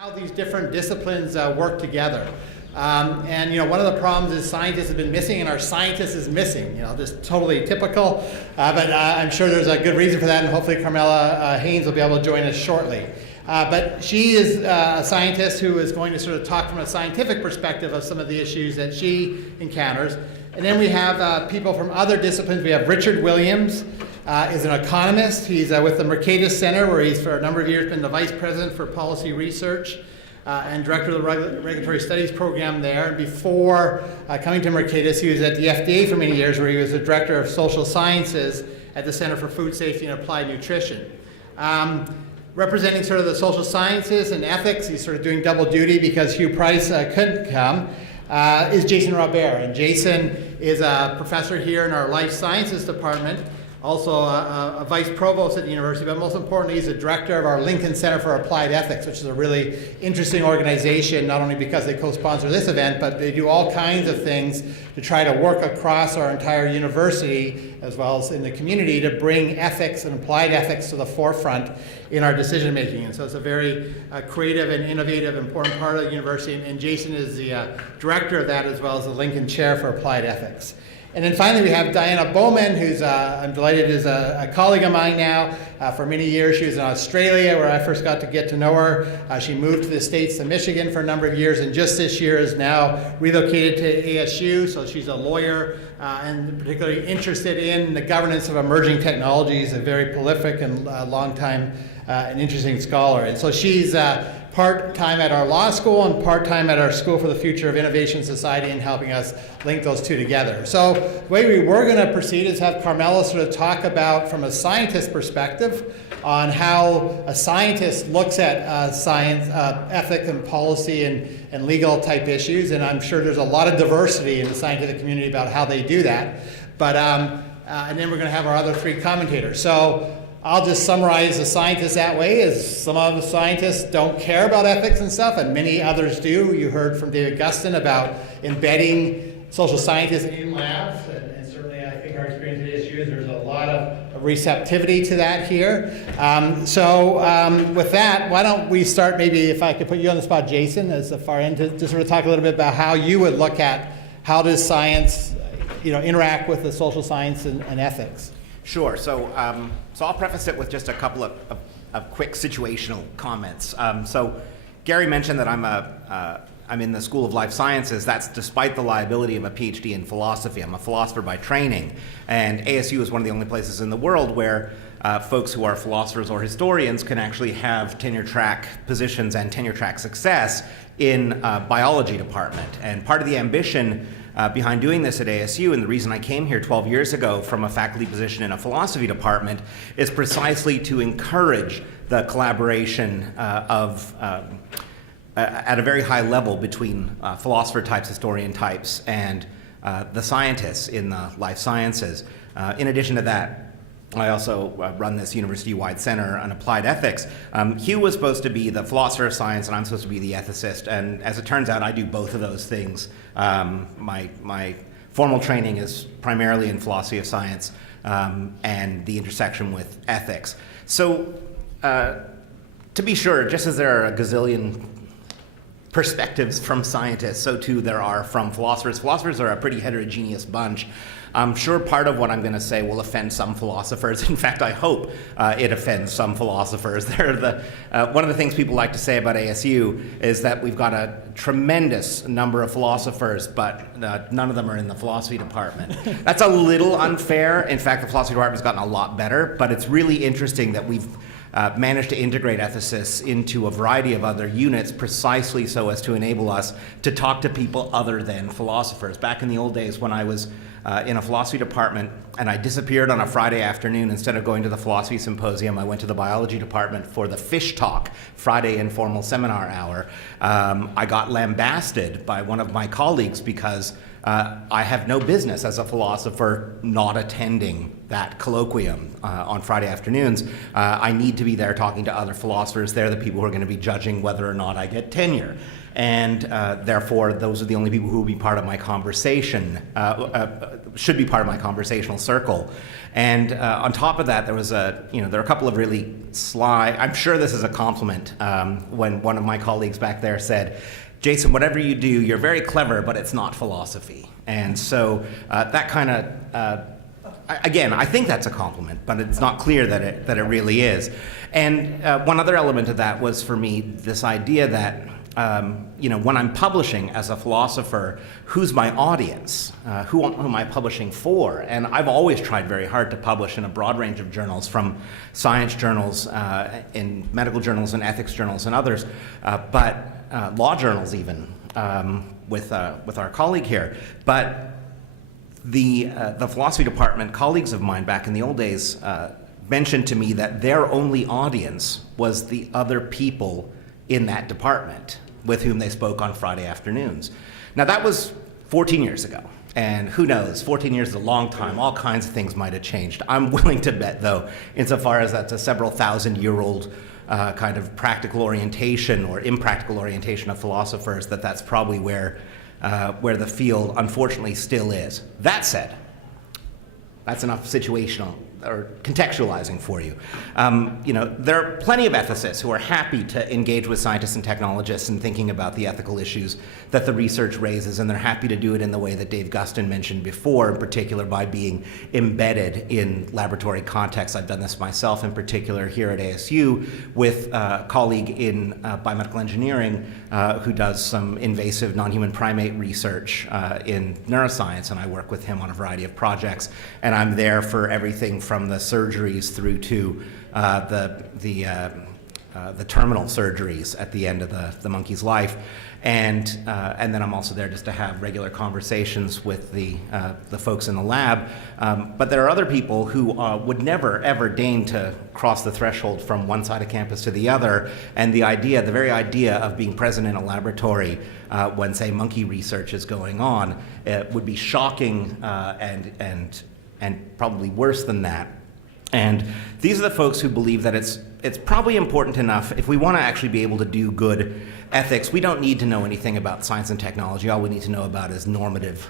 How these different disciplines work together. And one of the problems is scientists have been missing, and our scientist is missing. Just totally typical, but I'm sure there's a good reason for that, and hopefully Carmela Haynes will be able to join us shortly. But she is a scientist who is going to sort of talk from a scientific perspective of some of the issues that she encounters. And then we have people from other disciplines. We have Richard Williams, is an economist. He's with the Mercatus Center, where he's for a number of years been the vice president for policy research and director of the regulatory studies program there. Before coming to Mercatus, he was at the FDA for many years, where he was the director of social sciences at the Center for Food Safety and Applied Nutrition. Representing sort of the social sciences and ethics, he's sort of doing double duty because Hugh Price couldn't come, is Jason Robert. And Jason is a professor here in our life sciences department, also a vice provost at the university, but most importantly, he's the director of our Lincoln Center for Applied Ethics, which is a really interesting organization, not only because they co-sponsor this event, but they do all kinds of things to try to work across our entire university, as well as in the community, to bring ethics and applied ethics to the forefront in our decision making. And so it's a very creative and innovative, important part of the university, and Jason is the director of that, as well as the Lincoln Chair for Applied Ethics. And then finally, we have Diana Bowman, who's, I'm delighted, is a colleague of mine now. For many years, she was in Australia, where I first got to get to know her. She moved to the States, to Michigan, for a number of years, and just this year is now relocated to ASU. So she's a lawyer and particularly interested in the governance of emerging technologies, a very prolific and long-time and interesting scholar. And so she's part-time at our law school and part-time at our School for the Future of Innovation Society, and helping us link those two together. So the way we were going to proceed is have Carmela sort of talk about, from a scientist perspective, on how a scientist looks at science, ethics and policy and legal type issues. And I'm sure there's a lot of diversity in the scientific community about how they do that. But and then we're going to have our other three commentators. So I'll just summarize the scientists that way, as some of the scientists don't care about ethics and stuff, and many others do. You heard from David Gustin about embedding social scientists in labs, and certainly I think our experience at ASU is there's a lot of receptivity to that here. With that, why don't we start, maybe if I could put you on the spot, Jason, as the far end, to sort of talk a little bit about how you would look at how does science interact with the social science and ethics. Sure. So I'll preface it with just a couple of quick situational comments. So Gary mentioned that I'm in the School of Life Sciences. That's despite the liability of a PhD in philosophy. I'm a philosopher by training, and ASU is one of the only places in the world where folks who are philosophers or historians can actually have tenure track positions and tenure track success in biology department. And part of the ambition behind doing this at ASU, and the reason I came here 12 years ago from a faculty position in a philosophy department, is precisely to encourage the collaboration at a very high level between philosopher types, historian types, and the scientists in the life sciences. In addition to that, I also run this university-wide center on applied ethics. Hugh was supposed to be the philosopher of science, and I'm supposed to be the ethicist. And as it turns out, I do both of those things. My formal training is primarily in philosophy of science and the intersection with ethics. So to be sure, just as there are a gazillion perspectives from scientists, so too there are from philosophers. Philosophers are a pretty heterogeneous bunch. I'm sure part of what I'm going to say will offend some philosophers. In fact, I hope it offends some philosophers. One of the things people like to say about ASU is that we've got a tremendous number of philosophers, but none of them are in the philosophy department. That's a little unfair. In fact, the philosophy department has gotten a lot better, but it's really interesting that we've managed to integrate ethicists into a variety of other units precisely so as to enable us to talk to people other than philosophers. Back in the old days when I was in a philosophy department and I disappeared on a Friday afternoon, instead of going to the philosophy symposium, I went to the biology department for the Fish Talk Friday informal seminar hour. I got lambasted by one of my colleagues because I have no business as a philosopher not attending that colloquium on Friday afternoons. I need to be there talking to other philosophers. They're the people who are going to be judging whether or not I get tenure. And therefore, those are the only people who will be part of my conversation, should be part of my conversational circle. And on top of that, there are a couple of really sly, I'm sure this is a compliment, when one of my colleagues back there said, Jason, whatever you do, you're very clever, but it's not philosophy. And so that kind of, again, I think that's a compliment, but it's not clear that it really is. And one other element of that was for me this idea that when I'm publishing as a philosopher, who's my audience? Who am I publishing for? And I've always tried very hard to publish in a broad range of journals, from science journals, in medical journals and ethics journals and others, but law journals even, with our colleague here. But the philosophy department colleagues of mine back in the old days mentioned to me that their only audience was the other people in that department with whom they spoke on Friday afternoons. Now that was 14 years ago, and who knows, 14 years is a long time, all kinds of things might have changed. I'm willing to bet, though, insofar as that's a several thousand-year-old kind of practical orientation or impractical orientation of philosophers, that's probably where the field unfortunately still is. That said, that's enough situational or contextualizing for you. There are plenty of ethicists who are happy to engage with scientists and technologists in thinking about the ethical issues that the research raises, and they're happy to do it in the way that Dave Gustin mentioned before, in particular by being embedded in laboratory contexts. I've done this myself, in particular here at ASU, with a colleague in biomedical engineering who does some invasive non-human primate research in neuroscience, and I work with him on a variety of projects, and I'm there for everything from the surgeries through to the terminal surgeries at the end of the monkey's life, and then I'm also there just to have regular conversations with the folks in the lab. But there are other people who would never ever deign to cross the threshold from one side of campus to the other, and the very idea of being present in a laboratory when, say, monkey research is going on, would be shocking and probably worse than that. And these are the folks who believe that it's probably important enough, if we want to actually be able to do good ethics, we don't need to know anything about science and technology. All we need to know about is normative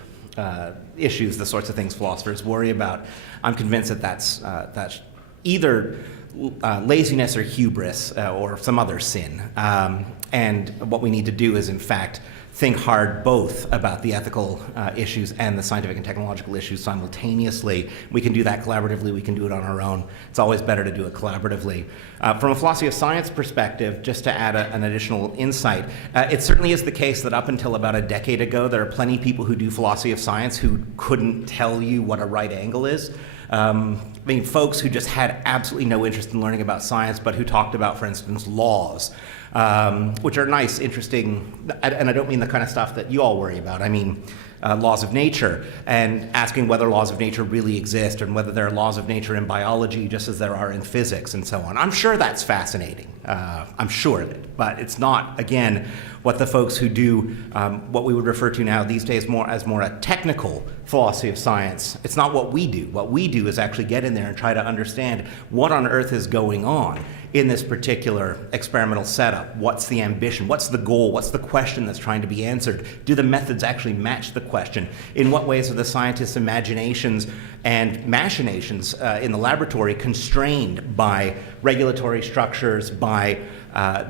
issues, the sorts of things philosophers worry about. I'm convinced that that's either laziness or hubris or some other sin. And what we need to do is, in fact, think hard both about the ethical issues and the scientific and technological issues simultaneously. We can do that collaboratively, we can do it on our own. It's always better to do it collaboratively. From a philosophy of science perspective, just to add an additional insight, it certainly is the case that up until about a decade ago, there are plenty of people who do philosophy of science who couldn't tell you what a right angle is. Folks who just had absolutely no interest in learning about science, but who talked about, for instance, laws. Which are nice, interesting, and I don't mean the kind of stuff that you all worry about. I mean laws of nature, and asking whether laws of nature really exist and whether there are laws of nature in biology just as there are in physics and so on. I'm sure that's fascinating. I'm sure of it, but it's not, again, what the folks who do what we would refer to now these days as more a technical philosophy of science. It's not what we do. What we do is actually get in there and try to understand what on earth is going on in this particular experimental setup. What's the ambition? What's the goal? What's the question that's trying to be answered? Do the methods actually match the question? In what ways are the scientists' imaginations and machinations in the laboratory constrained by regulatory structures, by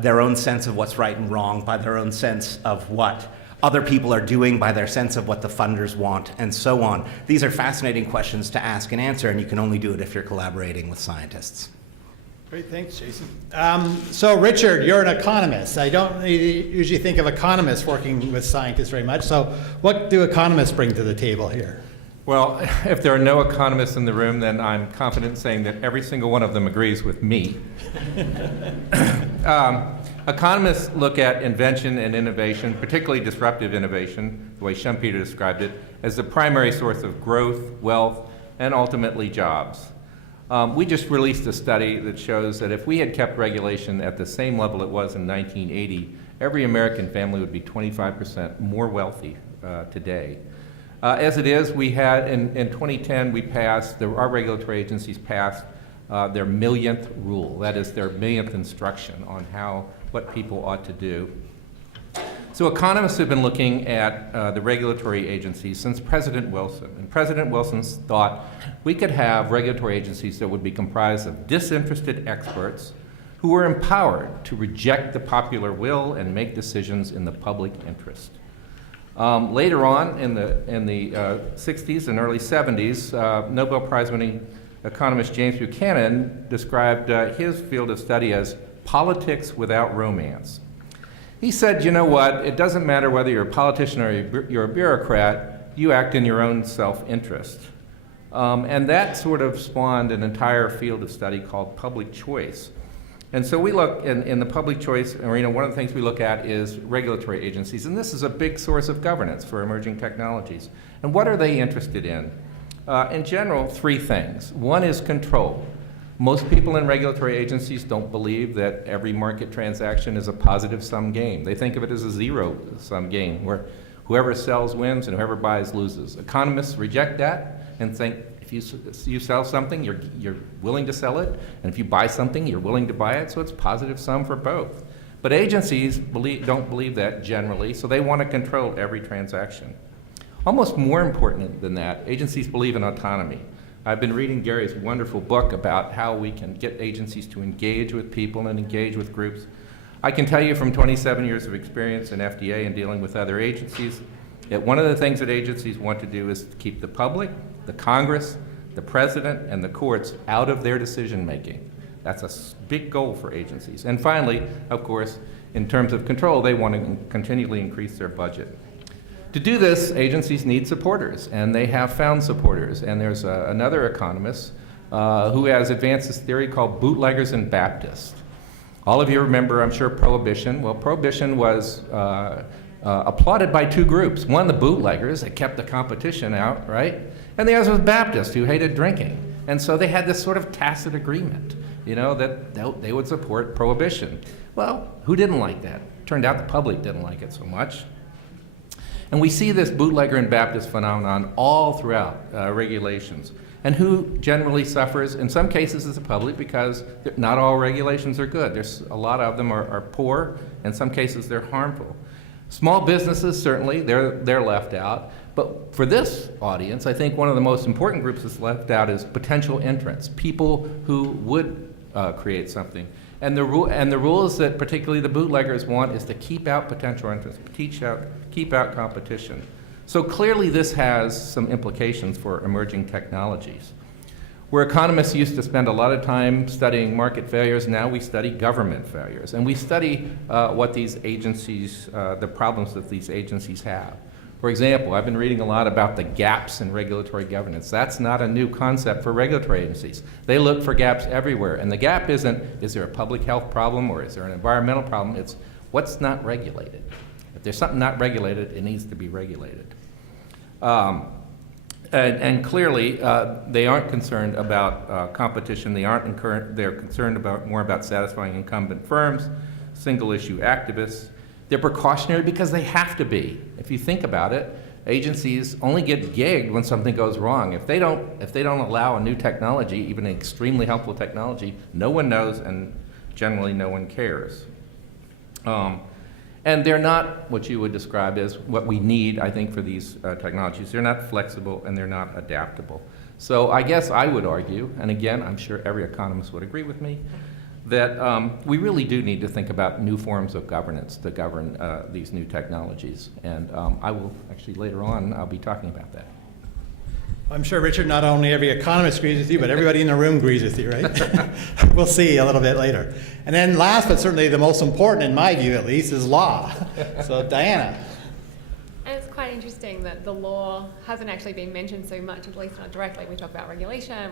their own sense of what's right and wrong, by their own sense of what other people are doing, by their sense of what the funders want, and so on? These are fascinating questions to ask and answer, and you can only do it if you're collaborating with scientists. Great, thanks, Jason. So Richard, you're an economist. I don't usually think of economists working with scientists very much. So what do economists bring to the table here? Well, if there are no economists in the room, then I'm confident saying that every single one of them agrees with me. Economists look at invention and innovation, particularly disruptive innovation, the way Schumpeter described it, as the primary source of growth, wealth, and ultimately jobs. We just released a study that shows that if we had kept regulation at the same level it was in 1980, every American family would be 25% more wealthy today. As it is, we had, in 2010, we passed, our regulatory agencies passed their millionth rule. That is their millionth instruction on what people ought to do. So economists have been looking at the regulatory agencies since President Wilson. And President Wilson thought we could have regulatory agencies that would be comprised of disinterested experts who were empowered to reject the popular will and make decisions in the public interest. Later on, in the 60s and early 70s, Nobel Prize-winning economist James Buchanan described his field of study as politics without romance. He said, you know what, it doesn't matter whether you're a politician or you're a bureaucrat, you act in your own self-interest. And that sort of spawned an entire field of study called public choice. And so we look, in the public choice arena, one of the things we look at is regulatory agencies, and this is a big source of governance for emerging technologies. And what are they interested in? In general, three things. One is control. Most people in regulatory agencies don't believe that every market transaction is a positive-sum game. They think of it as a zero-sum game, where whoever sells wins and whoever buys loses. Economists reject that and think if you sell something, you're willing to sell it, and if you buy something, you're willing to buy it, so it's positive-sum for both. But agencies don't believe that generally, so they want to control every transaction. Almost more important than that, agencies believe in autonomy. I've been reading Gary's wonderful book about how we can get agencies to engage with people and engage with groups. I can tell you from 27 years of experience in FDA and dealing with other agencies, that one of the things that agencies want to do is to keep the public, the Congress, the President, and the courts out of their decision making. That's a big goal for agencies. And finally, of course, in terms of control, they want to continually increase their budget. To do this, agencies need supporters, and they have found supporters. And there's another economist who has advanced this theory called bootleggers and Baptists. All of you remember, I'm sure, Prohibition. Well, Prohibition was applauded by two groups. One, the bootleggers, that kept the competition out, right? And the other was Baptists, who hated drinking. And so they had this sort of tacit agreement, you know, that they would support Prohibition. Well, who didn't like that? Turned out the public didn't like it so much. And we see this bootlegger and Baptist phenomenon all throughout regulations. And who generally suffers? In some cases, it's the public, because not all regulations are good. There's a lot of them are poor. In some cases, they're harmful. Small businesses, certainly, they're left out. But for this audience, I think one of the most important groups that's left out is potential entrants, people who would create something. And the rules that particularly the bootleggers want is to keep out potential entrants, keep out competition. So clearly this has some implications for emerging technologies. Where economists used to spend a lot of time studying market failures, now we study government failures. And we study what these agencies, the problems that these agencies have. For example, I've been reading a lot about the gaps in regulatory governance. That's not a new concept for regulatory agencies. They look for gaps everywhere. And the gap isn't, is there a public health problem or is there an environmental problem? It's what's not regulated. If there's something not regulated, it needs to be regulated. And clearly, they aren't concerned about competition. They're concerned more about satisfying incumbent firms, single-issue activists. They're precautionary because they have to be. If you think about it, agencies only get gigged when something goes wrong. If they don't allow a new technology, even an extremely helpful technology, no one knows, and generally no one cares. And they're not what you would describe as what we need, I think, for these technologies. They're not flexible and they're not adaptable. So I guess I would argue, and again, I'm sure every economist would agree with me, that we really do need to think about new forms of governance to govern these new technologies. And I will actually later on, I'll be talking about that. I'm sure, Richard, not only every economist agrees with you, but everybody in the room agrees with you, right? We'll see a little bit later. And then last, but certainly the most important, in my view at least, is law. So, Diana. And it's quite interesting that the law hasn't actually been mentioned so much, at least not directly. We talk about regulation.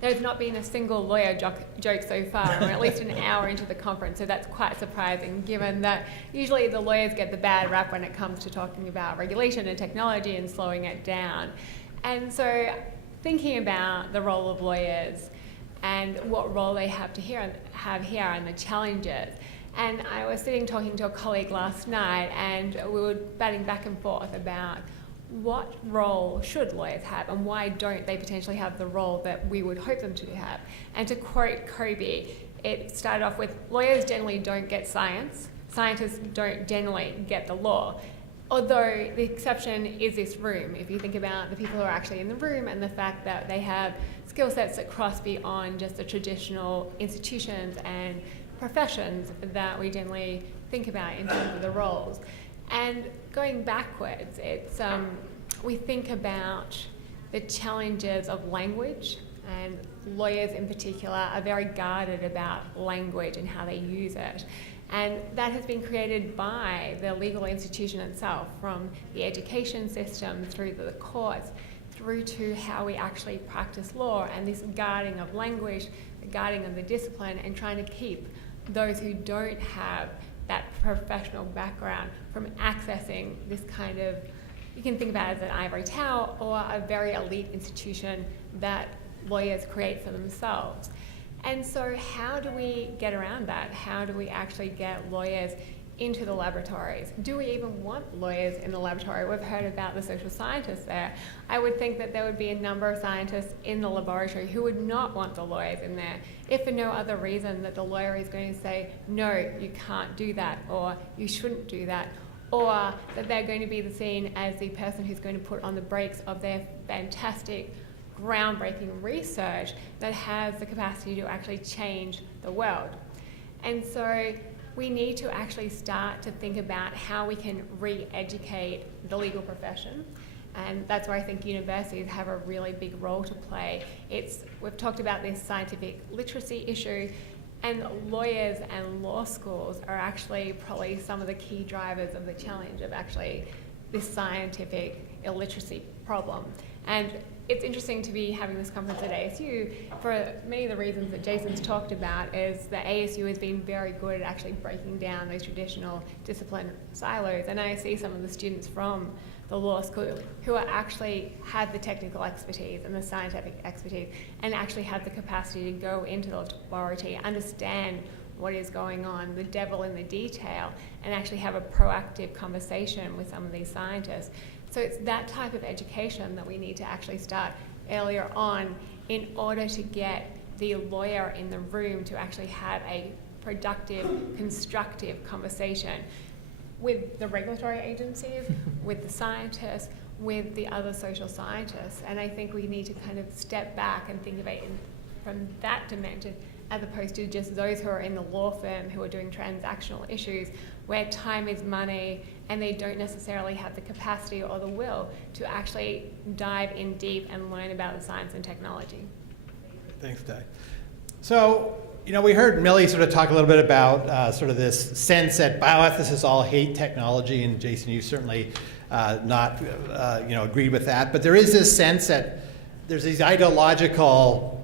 There's not been a single lawyer joke so far, or at least an hour into the conference, so that's quite surprising, given that usually the lawyers get the bad rap when it comes to talking about regulation and technology and slowing it down. And so thinking about the role of lawyers and what role they have here and the challenges. And I was talking to a colleague last night, and we were batting back and forth about what role should lawyers have and why don't they potentially have the role that we would hope them to have? And to quote Kobe, it started off with, lawyers generally don't get science, scientists don't generally get the law. Although the exception is this room. If you think about the people who are actually in the room and the fact that they have skill sets that cross beyond just the traditional institutions and professions that we generally think about in terms of the roles. And going backwards, it's we think about the challenges of language, and lawyers in particular are very guarded about language and how they use it. And that has been created by the legal institution itself, from the education system through the courts, through to how we actually practice law, and this guarding of language, the guarding of the discipline, and trying to keep those who don't have that professional background from accessing this kind of, you can think about it as an ivory tower or a very elite institution that lawyers create for themselves. And so how do we get around that? How do we actually get lawyers into the laboratories? Do we even want lawyers in the laboratory? We've heard about the social scientists there. I would think that there would be a number of scientists in the laboratory who would not want the lawyers in there, if for no other reason that the lawyer is going to say, no, you can't do that, or you shouldn't do that, or that they're going to be seen as the person who's going to put on the brakes of their fantastic, groundbreaking research that has the capacity to actually change the world. And so we need to actually start to think about how we can re-educate the legal profession. And that's where I think universities have a really big role to play. We've talked about this scientific literacy issue, and lawyers and law schools are actually probably some of the key drivers of the challenge of actually this scientific illiteracy problem. And it's interesting to be having this conference at ASU for many of the reasons that Jason's talked about. Is that ASU has been very good at actually breaking down those traditional discipline silos, and I see some of the students from the law school who are actually have the technical expertise and the scientific expertise and actually have the capacity to go into the laboratory, understand what is going on, the devil in the detail, and actually have a proactive conversation with some of these scientists. So it's that type of education that we need to actually start earlier on in order to get the lawyer in the room to actually have a productive, constructive conversation with the regulatory agencies, with the scientists, with the other social scientists. And I think we need to kind of step back and think of it from that dimension, as opposed to just those who are in the law firm who are doing transactional issues where time is money and they don't necessarily have the capacity or the will to actually dive in deep and learn about the science and technology. Thanks, Di. So, we heard Millie sort of talk a little bit about sort of this sense that bioethicists all hate technology, and Jason, you certainly not agreed with that. But there is this sense that there's these ideological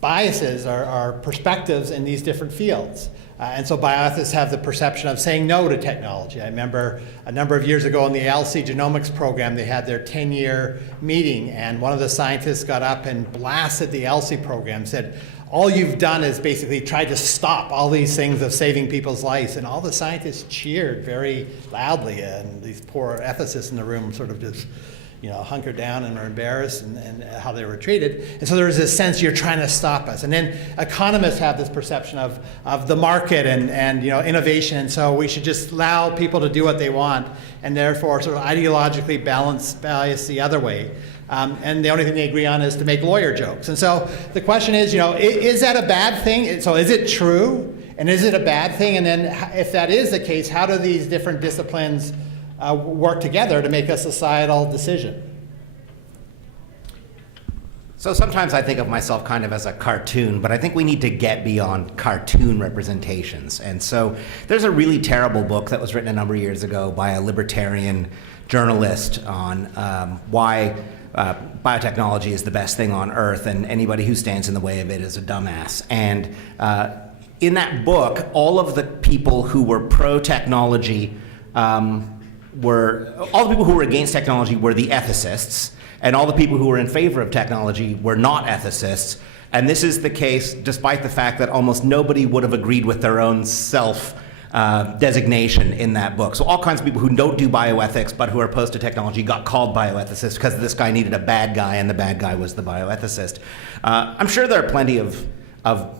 biases or perspectives in these different fields. And so bioethicists have the perception of saying no to technology. I remember a number of years ago in the ELSI genomics program, they had their 10-year meeting, and one of the scientists got up and blasted the ELSI program, said, all you've done is basically tried to stop all these things of saving people's lives. And all the scientists cheered very loudly, and these poor ethicists in the room sort of just hunkered down and were embarrassed and how they were treated. And so there was this sense, you're trying to stop us. And then economists have this perception of the market and innovation, and so we should just allow people to do what they want, and therefore sort of ideologically bias the other way. And the only thing they agree on is to make lawyer jokes. And so the question is, is that a bad thing? So is it true? And is it a bad thing? And then if that is the case, how do these different disciplines work together to make a societal decision? So sometimes I think of myself kind of as a cartoon, but I think we need to get beyond cartoon representations. And so there's a really terrible book that was written a number of years ago by a libertarian journalist on why biotechnology is the best thing on earth, and anybody who stands in the way of it is a dumbass. And in that book, all of the people who were pro-technology all the people who were against technology were the ethicists, and all the people who were in favor of technology were not ethicists. And this is the case despite the fact that almost nobody would have agreed with their own self designation in that book. So all kinds of people who don't do bioethics but who are opposed to technology got called bioethicists because this guy needed a bad guy, and the bad guy was the bioethicist. I'm sure there are plenty of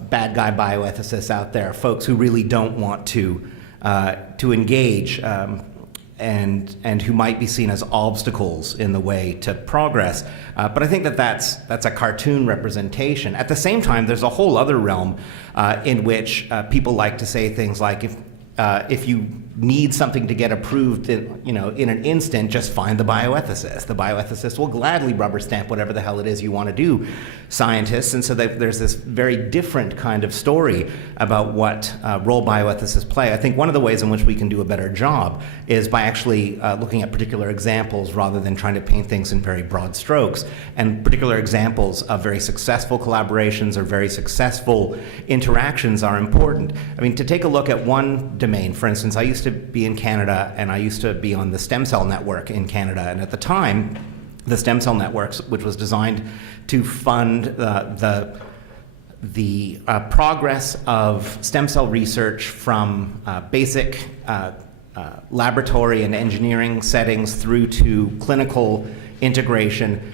bad guy bioethicists out there, folks who really don't want to engage and who might be seen as obstacles in the way to progress. But I think that's a cartoon representation. At the same time, there's a whole other realm in which people like to say things like, if you need something to get approved in an instant, just find the bioethicist. The bioethicist will gladly rubber stamp whatever the hell it is you want to do, scientists. And so there's this very different kind of story about what role bioethicists play. I think one of the ways in which we can do a better job is by actually looking at particular examples rather than trying to paint things in very broad strokes. And particular examples of very successful collaborations or very successful interactions are important. I mean, to take a look at one domain, for instance, I used to be in Canada, and I used to be on the Stem Cell Network in Canada. And at the time, the Stem Cell Networks, which was designed to fund the progress of stem cell research from basic laboratory and engineering settings through to clinical integration,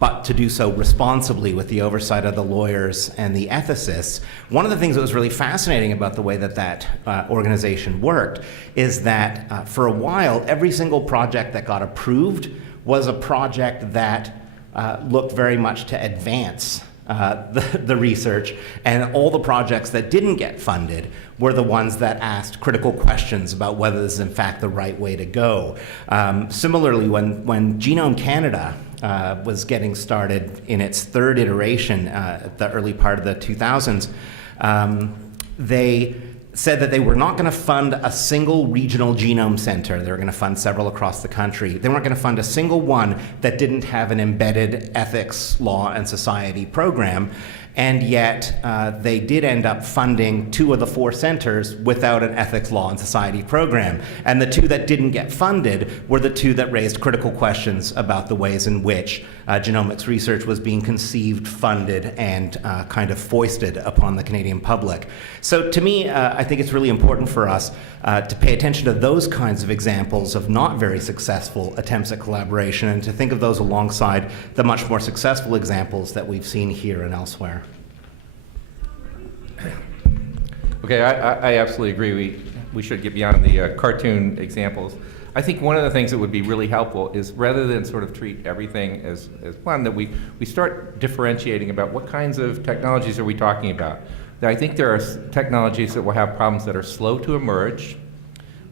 but to do so responsibly with the oversight of the lawyers and the ethicists. One of the things that was really fascinating about the way that organization worked is that for a while, every single project that got approved was a project that looked very much to advance the research, and all the projects that didn't get funded were the ones that asked critical questions about whether this is in fact the right way to go. Similarly, when Genome Canada was getting started in its third iteration at the early part of the 2000s, they said that they were not going to fund a single regional genome center. They were going to fund several across the country. They weren't going to fund a single one that didn't have an embedded ethics, law, and society program. And yet they did end up funding 2 of the 4 centers without an ethics, law, and society program. And the 2 that didn't get funded were the 2 that raised critical questions about the ways in which genomics research was being conceived, funded, and kind of foisted upon the Canadian public. So to me, I think it's really important for us to pay attention to those kinds of examples of not very successful attempts at collaboration, and to think of those alongside the much more successful examples that we've seen here and elsewhere. Okay, I absolutely agree. We should get beyond the cartoon examples. I think one of the things that would be really helpful is, rather than sort of treat everything as one, that we start differentiating about what kinds of technologies are we talking about. I think there are technologies that will have problems that are slow to emerge,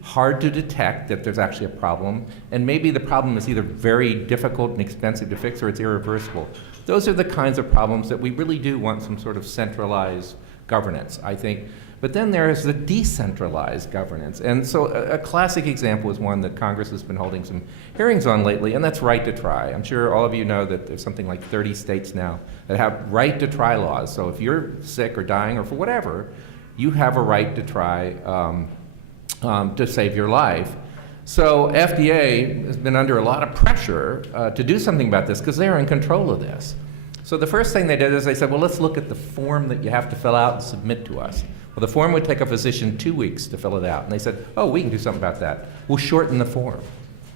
hard to detect that there's actually a problem, and maybe the problem is either very difficult and expensive to fix or it's irreversible. Those are the kinds of problems that we really do want some sort of centralized governance, I think. But then there is the decentralized governance. And so a classic example is one that Congress has been holding some hearings on lately, and that's right to try. I'm sure all of you know that there's something like 30 states now that have right to try laws. So if you're sick or dying or for whatever, you have a right to try to save your life. So FDA has been under a lot of pressure to do something about this because they're in control of this. So the first thing they did is they said, well, let's look at the form that you have to fill out and submit to us. Well, the form would take a physician 2 weeks to fill it out. And they said, oh, we can do something about that. We'll shorten the form.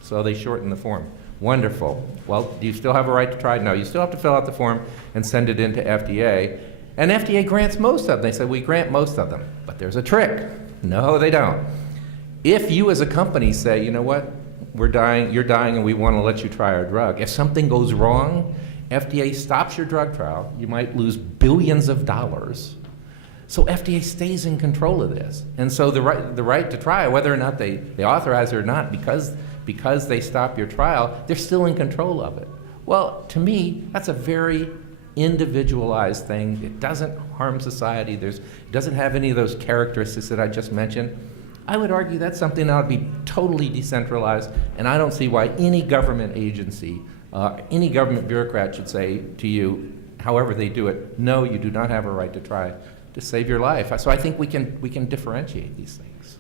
So they shortened the form. Wonderful. Well, do you still have a right to try? No, you still have to fill out the form and send it in to FDA. And FDA grants most of them. They said, we grant most of them. But there's a trick. No, they don't. If you as a company say, you know what, you're dying and we want to let you try our drug, if something goes wrong, FDA stops your drug trial. You might lose billions of dollars. So FDA stays in control of this. And so the right to try, whether or not they authorize it or not, because they stop your trial, they're still in control of it. Well, to me, that's a very individualized thing. It doesn't harm society. It doesn't have any of those characteristics that I just mentioned. I would argue that's something that ought to be totally decentralized, and I don't see why any government agency, any government bureaucrat should say to you, however they do it, no, you do not have a right to try to save your life. So I think we can differentiate these things.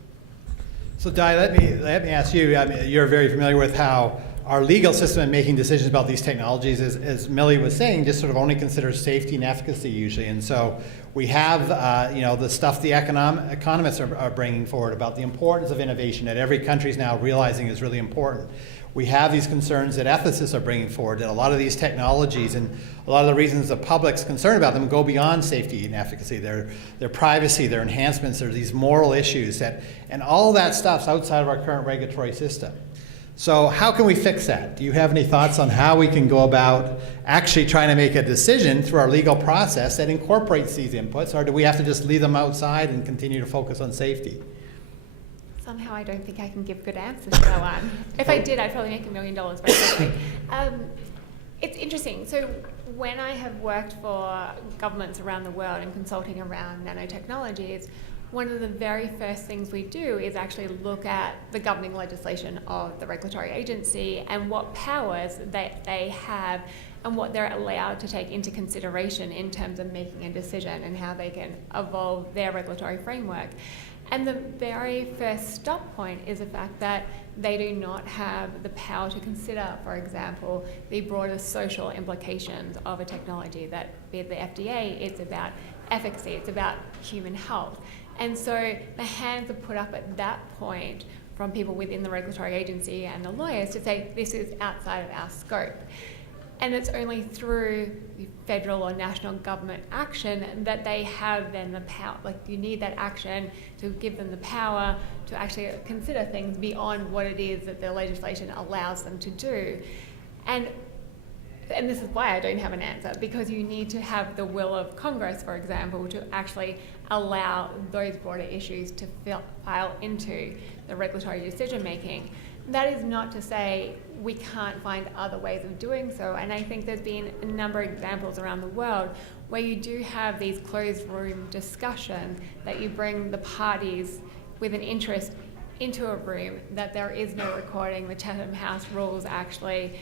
So Di, let me ask you, I mean, you're very familiar with how our legal system in making decisions about these technologies, as Millie was saying, just sort of only considers safety and efficacy usually. And so We have, the stuff the economists are bringing forward about the importance of innovation that every country is now realizing is really important. We have these concerns that ethicists are bringing forward, that a lot of these technologies and a lot of the reasons the public's concerned about them go beyond safety and efficacy, their privacy, their enhancements, there's these moral issues, and all that stuff's outside of our current regulatory system. So how can we fix that? Do you have any thoughts on how we can go about actually trying to make a decision through our legal process that incorporates these inputs, or do we have to just leave them outside and continue to focus on safety? Somehow I don't think I can give good answers to that one. If I did, I'd probably make $1 million very quickly. It's interesting. So when I have worked for governments around the world and consulting around nanotechnologies, one of the very first things we do is actually look at the governing legislation of the regulatory agency and what powers that they have and what they're allowed to take into consideration in terms of making a decision and how they can evolve their regulatory framework. And the very first stop point is the fact that they do not have the power to consider, for example, the broader social implications of a technology. That with the FDA, it's about efficacy, it's about human health. And so the hands are put up at that point from people within the regulatory agency and the lawyers to say this is outside of our scope. And it's only through federal or national government action that they have then the power, like you need that action to give them the power to actually consider things beyond what it is that the legislation allows them to do. And this is why I don't have an answer, because you need to have the will of Congress, for example, to actually allow those broader issues to file into the regulatory decision making. That is not to say we can't find other ways of doing so, and I think there's been a number of examples around the world where you do have these closed room discussions that you bring the parties with an interest into a room, that there is no recording, the Chatham House rules actually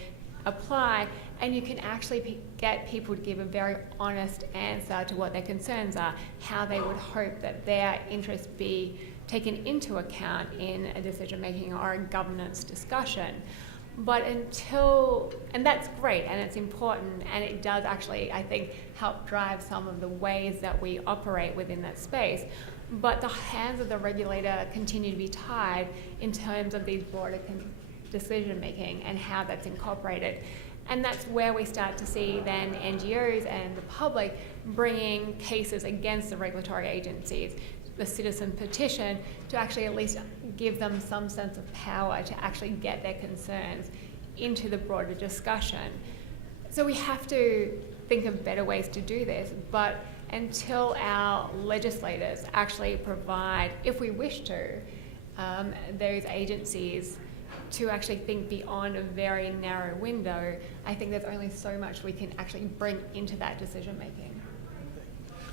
apply, and you can actually get people to give a very honest answer to what their concerns are, how they would hope that their interests be taken into account in a decision-making or a governance discussion. But and that's great and it's important, and it does actually, I think, help drive some of the ways that we operate within that space. But the hands of the regulator continue to be tied in terms of these broader decision-making and how that's incorporated. And that's where we start to see then NGOs and the public bringing cases against the regulatory agencies, the citizen petition, to actually at least give them some sense of power to actually get their concerns into the broader discussion. So we have to think of better ways to do this, but until our legislators actually provide, if we wish to, those agencies to actually think beyond a very narrow window, I think there's only so much we can actually bring into that decision making.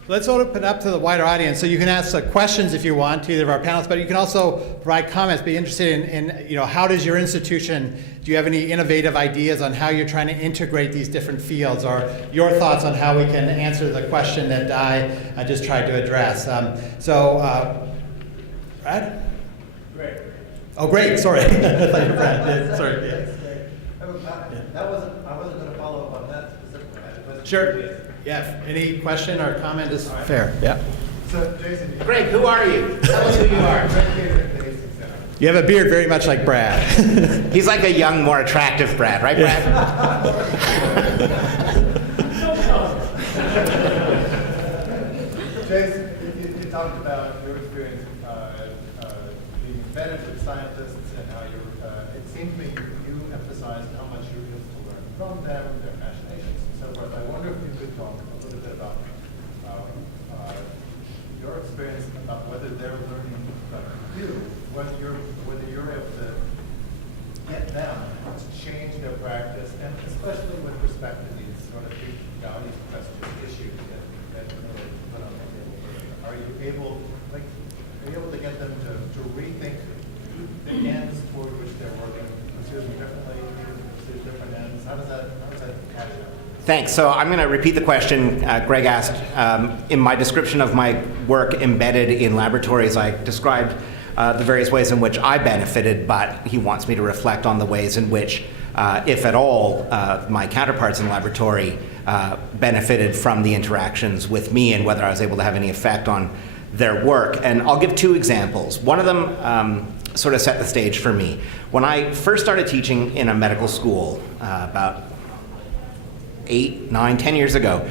Let's open it up to the wider audience. So you can ask questions if you want to either of our panelists, but you can also provide comments. Be interested in how does your institution, do you have any innovative ideas on how you're trying to integrate these different fields, or your thoughts on how we can answer the question that I just tried to address. Brad? Great. Oh, great. Sorry. I thought you were Brad. Sorry. Yeah. I wasn't going to follow up on that specifically. Sure. Yeah. Any question or comment is fair. Yeah. So, Jason. Greg, who are you? Tell us who you are. You have a beard very much like Brad. He's like a young, more attractive Brad, right, Brad? Jason, you talked about your experience being embedded with scientists and how it seemed to me you emphasized how much you have to learn from them, their imaginations, and so forth. I wonder if you could talk a little bit about your experience about whether they're learning from you, whether you're able to get them to change their practice, and especially with respect to these sort of big value question issues that really put on the table. Are you able to get them to rethink the ends toward which they're working, pursue them differently, pursue different ends? How does that catch up? Thanks. So I'm going to repeat the question Greg asked. In my description of my work embedded in laboratories, I described the various ways in which I benefited, but he wants me to reflect on the ways in which if at all, my counterparts in the laboratory benefited from the interactions with me and whether I was able to have any effect on their work. And I'll give two examples. One of them sort of set the stage for me. When I first started teaching in a medical school about 8, 9, 10 years ago,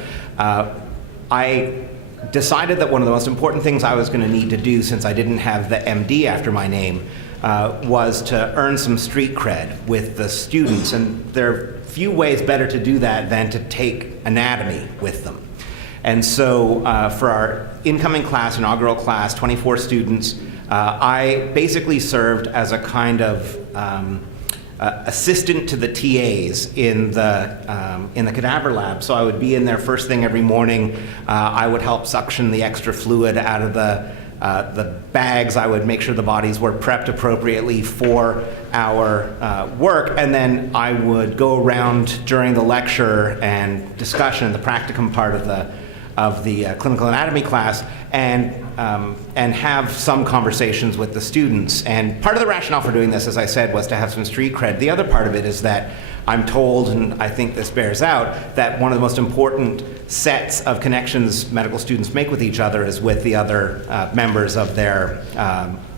I decided that one of the most important things I was going to need to do, since I didn't have the MD after my name, was to earn some street cred with the students. And there are few ways better to do that than to take anatomy with them. And so for our incoming class, inaugural class, 24 students, I basically served as a kind of assistant to the TAs in the cadaver lab. So I would be in there first thing every morning. I would help suction the extra fluid out of the bags. I would make sure the bodies were prepped appropriately for our work, and then I would go around during the lecture and discussion, the practicum part of the clinical anatomy class, and have some conversations with the students. And part of the rationale for doing this, as I said, was to have some street cred. The other part of it is that I'm told, and I think this bears out, that one of the most important sets of connections medical students make with each other is with the other members of their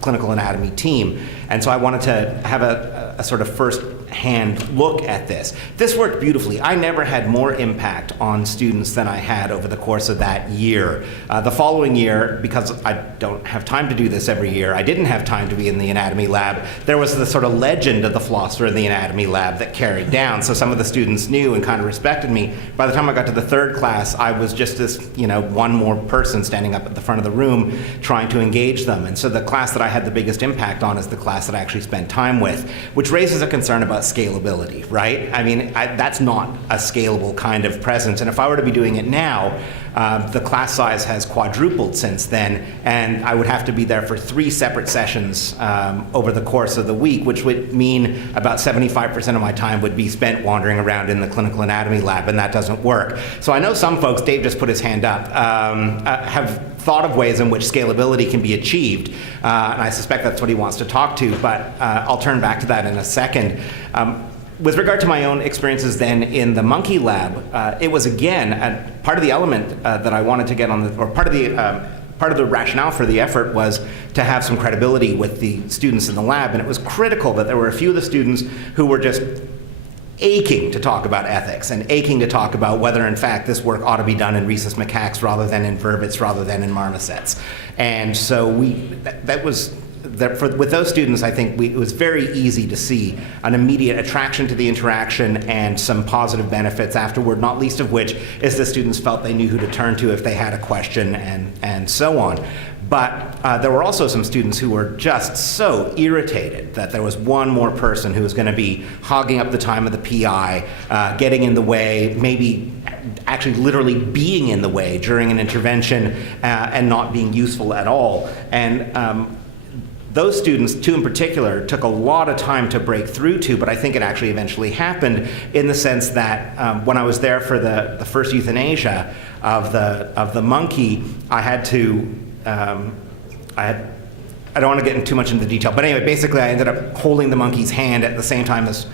clinical anatomy team. And so I wanted to have a sort of first-hand look at this. This worked beautifully. I never had more impact on students than I had over the course of that year. The following year, because I don't have time to do this every year, I didn't have time to be in the anatomy lab, there was the sort of legend of the philosopher in the anatomy lab that carried down. So some of the students knew and kind of respected me. By the time I got to the third class, I was just this, one more person standing up at the front of the room trying to engage them. And so the class that I had the biggest impact on is the class that I actually spent time with, which raises a concern about scalability, right? I mean, that's not a scalable kind of presence. And if I were to be doing it now, the class size has quadrupled since then, and I would have to be there for 3 separate sessions over the course of the week, which would mean about 75% of my time would be spent wandering around in the clinical anatomy lab, and that doesn't work. So I know some folks, Dave just put his hand up, have thought of ways in which scalability can be achieved, and I suspect that's what he wants to talk to, but I'll turn back to that in a second. With regard to my own experiences then in the monkey lab, it was again, part of the element that I wanted to get on the, or part of the rationale for the effort was to have some credibility with the students in the lab, and it was critical that there were a few of the students who were just aching to talk about ethics and aching to talk about whether in fact this work ought to be done in rhesus macaques rather than in vervets rather than in marmosets. And so with those students, I think it was very easy to see an immediate attraction to the interaction and some positive benefits afterward, not least of which is the students felt they knew who to turn to if they had a question and so on. But there were also some students who were just so irritated that there was one more person who was going to be hogging up the time of the PI, getting in the way, maybe actually literally being in the way during an intervention and not being useful at all. And those students, 2 in particular, took a lot of time to break through to, but I think it actually eventually happened in the sense that when I was there for the first euthanasia of the monkey, I had to, I don't want to get too much into the detail, but anyway, basically I ended up holding the monkey's hand at the same time as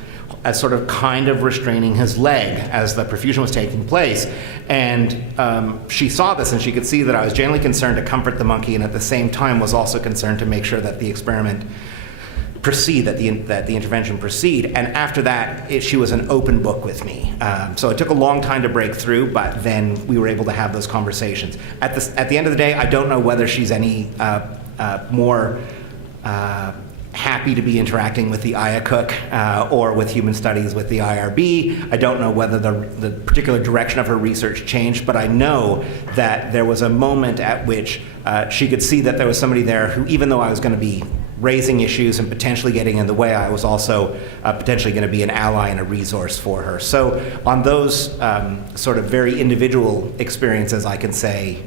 sort of kind of restraining his leg as the perfusion was taking place. And she saw this and she could see that I was genuinely concerned to comfort the monkey and at the same time was also concerned to make sure that the experiment proceed, that the intervention proceed. And after that, she was an open book with me. So it took a long time to break through, but then we were able to have those conversations. At the end of the day, I don't know whether she's any more happy to be interacting with the IACUC or with human studies with the IRB. I don't know whether the particular direction of her research changed, but I know that there was a moment at which she could see that there was somebody there who, even though I was going to be raising issues and potentially getting in the way, I was also potentially going to be an ally and a resource for her. So on those sort of very individual experiences, I can say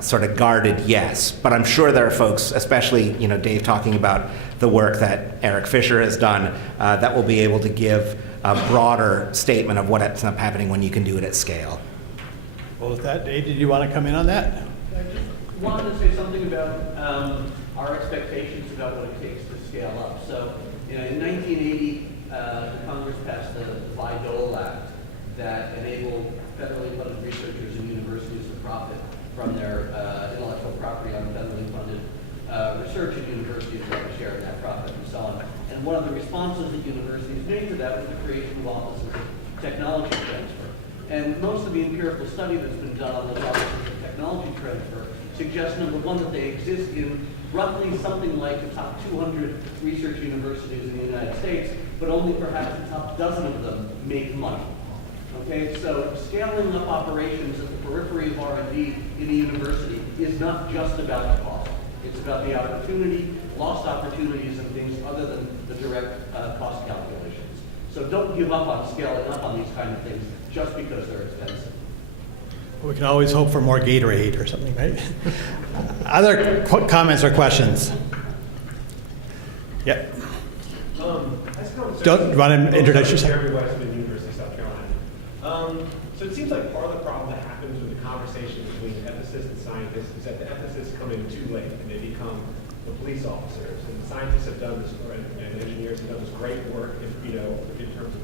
sort of guarded yes, but I'm sure there are folks, especially Dave talking about the work that Eric Fisher has done, that will be able to give a broader statement of what ends up happening when you can do it at scale. Well, with that, Dave, did you want to come in on that? I just wanted to say something about our expectations about what it takes to scale up. So, in 1980, the Congress passed the Bayh-Dole Act that enabled federally funded researchers and universities to profit from their intellectual property on federally funded research, and universities have a share in that profit and so on. And one of the responses that universities made to that was the creation of offices of technology transfer. And most of the empirical study that's been done on those offices of technology transfer suggests, number one, that they exist in roughly something like the top 200 research universities in the United States, but only perhaps the top dozen of them make money. Okay, so scaling up operations at the periphery of R&D in a university is not just about the cost. It's about the opportunity, lost opportunities, and things other than the direct cost calculations. So don't give up on scaling up on these kind of things just because they're expensive. We can always hope for more Gatorade or something, right? Other comments or questions? Yep. Don't run and introduce yourself. Jeremy Weissman, University of South Carolina. So it seems like part of the problem that happens with the conversation between ethicists and scientists is that the ethicists come in too late and they become the police officers. And the scientists have done this, and engineers have done this great work, in terms of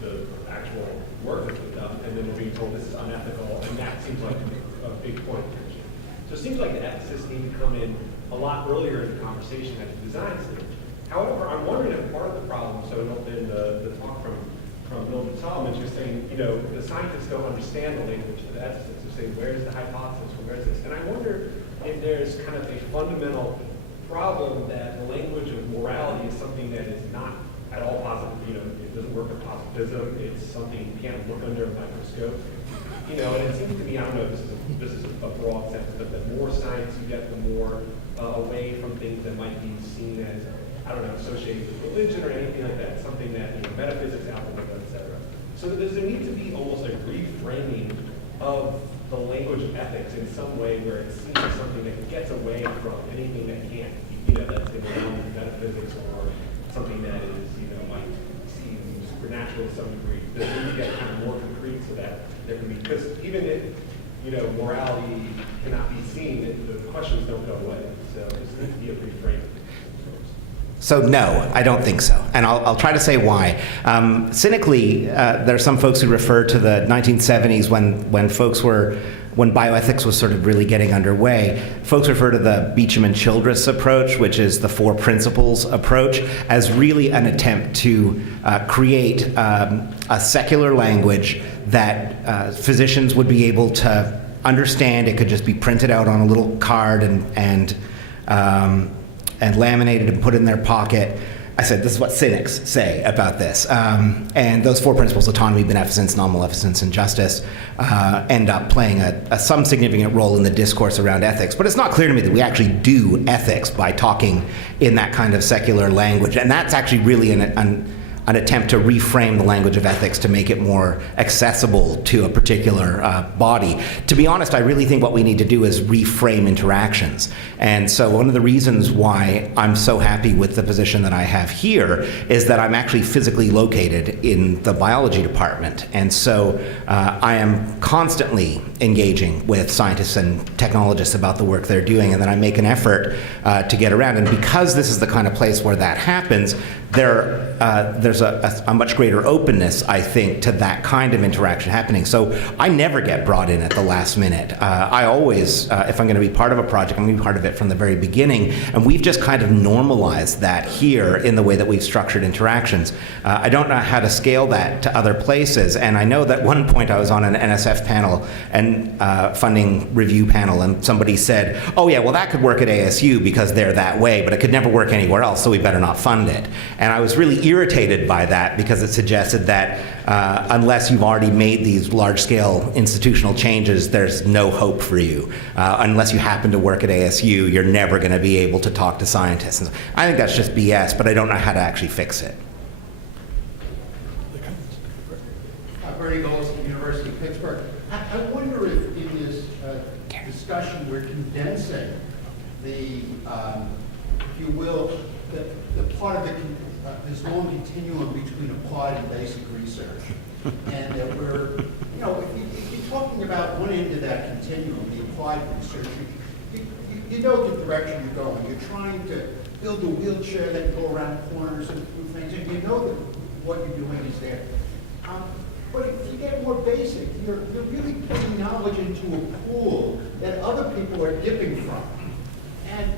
the actual work that's been done, and then they're being told this is unethical, and that seems like a big point of tension. So it seems like the ethicists need to come in a lot earlier in the conversation at the design stage. However, I'm wondering if part of the problem, so in the talk from Milton Solomon, you're saying, the scientists don't understand the language of the ethicists. They're saying, where's the hypothesis, where's this? And I wonder if there's kind of a fundamental problem that the language of morality is something that is not at all positive. It doesn't work with positivism. It's something you can't look under a microscope. And it seems to me, I don't know, this is a broad sense, but the more science you get, the more away from things that might be seen as, I don't know, associated with religion or anything like that, something that, metaphysics out the window, et cetera. So does there need to be almost a reframing of the language of ethics in some way where it's seen as something that gets away from anything that can't, that's in the realm of metaphysics or something that is, might seem supernatural to some degree? Does it need to get kind of more concrete so that there can be, because even if, morality cannot be seen, the questions don't go away. So there needs to be a reframing. So no, I don't think so. And I'll try to say why. Cynically, there are some folks who refer to the 1970s when bioethics was sort of really getting underway. Folks refer to the Beecham and Childress approach, which is the 4 principles approach, as really an attempt to create a secular language that physicians would be able to understand. It could just be printed out on a little card and laminated and put in their pocket. I said, this is what cynics say about this. And those 4 principles, autonomy, beneficence, non-maleficence, and justice, end up playing some significant role in the discourse around ethics. But it's not clear to me that we actually do ethics by talking in that kind of secular language. And that's actually really an attempt to reframe the language of ethics to make it more accessible to a particular body. To be honest, I really think what we need to do is reframe interactions. And so one of the reasons why I'm so happy with the position that I have here is that I'm actually physically located in the biology department. And so I am constantly engaging with scientists and technologists about the work they're doing, and then I make an effort to get around. And because this is the kind of place where that happens, there's a much greater openness, I think, to that kind of interaction happening. So I never get brought in at the last minute. I always, if I'm going to be part of a project, I'm going to be part of it from the very beginning. And we've just kind of normalized that here in the way that we've structured interactions. I don't know how to scale that to other places. And I know that one point I was on an NSF panel and funding review panel, and somebody said, oh yeah, well that could work at ASU because they're that way, but it could never work anywhere else, so we better not fund it. And I was really irritated by that because it suggested that unless you've already made these large-scale institutional changes, there's no hope for you. Unless you happen to work at ASU, you're never going to be able to talk to scientists. And I think that's just BS, but I don't know how to actually fix it. Bernie Goldston, University of Pittsburgh. I wonder if in this discussion we're condensing the, if you will, the part of this long continuum between applied and basic research. And that we're, if you're talking about one end of that continuum, the applied research, you you know the direction you're going. You're trying to build a wheelchair that can go around corners and through things, and you know that what you're doing is there. But if you get more basic, you're really putting knowledge into a pool that other people are dipping from.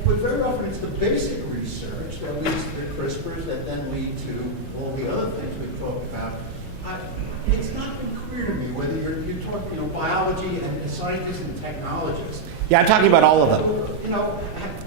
But very often it's the basic research that leads to the CRISPRs that then lead to all the other things we've talked about. It's not been clear to me whether you're talking, biology and scientists and technologists. Yeah, I'm talking about all of them.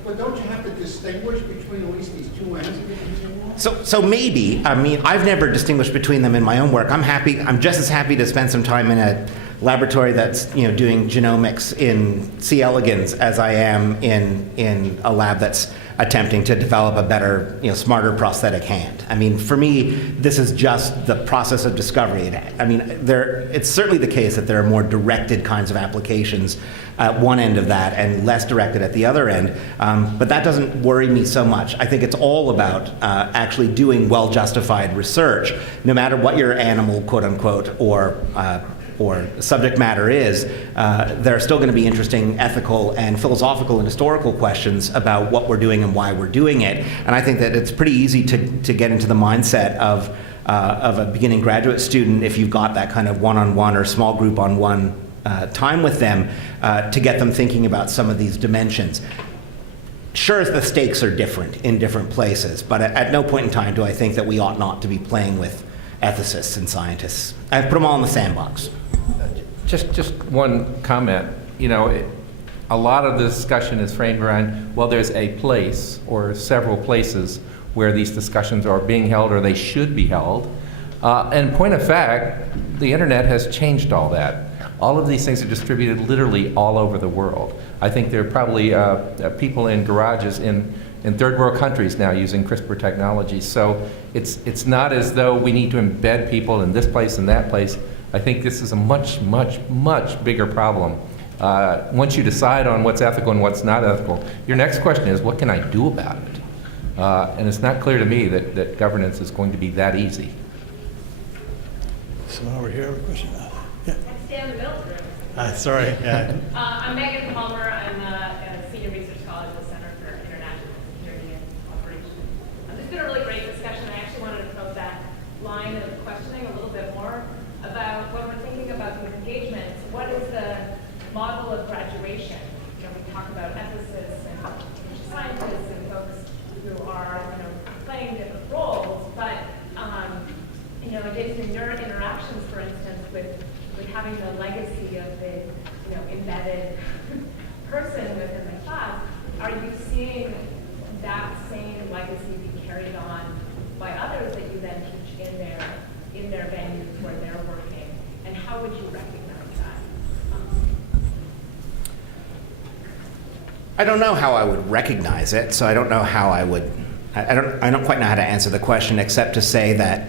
But don't you have to distinguish between at least these two ends of the continuum? So maybe, I mean, I've never distinguished between them in my own work. I'm just as happy to spend some time in a laboratory that's, doing genomics in C. elegans as I am in a lab that's attempting to develop a better, smarter prosthetic hand. I mean, for me, this is just the process of discovery. I mean, it's certainly the case that there are more directed kinds of applications at one end of that and less directed at the other end, but that doesn't worry me so much. I think it's all about actually doing well-justified research, no matter what your animal, quote unquote, or subject matter is. There are still going to be interesting ethical and philosophical and historical questions about what we're doing and why we're doing it. And I think that it's pretty easy to get into the mindset of a beginning graduate student, if you've got that kind of one-on-one or small group on one time with them, to get them thinking about some of these dimensions. Sure, the stakes are different in different places, but at no point in time do I think that we ought not to be playing with ethicists and scientists. I put them all in the sandbox. Just one comment. A lot of the discussion is framed around, well, there's a place or several places where these discussions are being held or they should be held. And point of fact, the internet has changed all that. All of these things are distributed literally all over the world. I think there are probably people in garages in third world countries now using CRISPR technology. So it's not as though we need to embed people in this place and that place. I think this is a much, much, much bigger problem. Once you decide on what's ethical and what's not ethical, your next question is, what can I do about it? And it's not clear to me that governance is going to be that easy. Someone over here have a question? Yeah. I stand in the middle of the room. Sorry. Yeah. I'm Megan Palmer. I'm a senior research scholar at the Center for International Security and Cooperation. This has been a really great discussion. I actually wanted to probe that line of questioning a little bit more about when we're thinking about these engagements. What is the model of graduation? We talk about ethicists and scientists and folks who are playing different roles, but in your interactions, for instance, with having the legacy of the embedded person within the class, are you seeing that same legacy be carried on by others that you then teach in their venues where they're working? And how would you recognize that? I don't know how I would recognize it, so I don't know how I would. I don't quite know how to answer the question, except to say that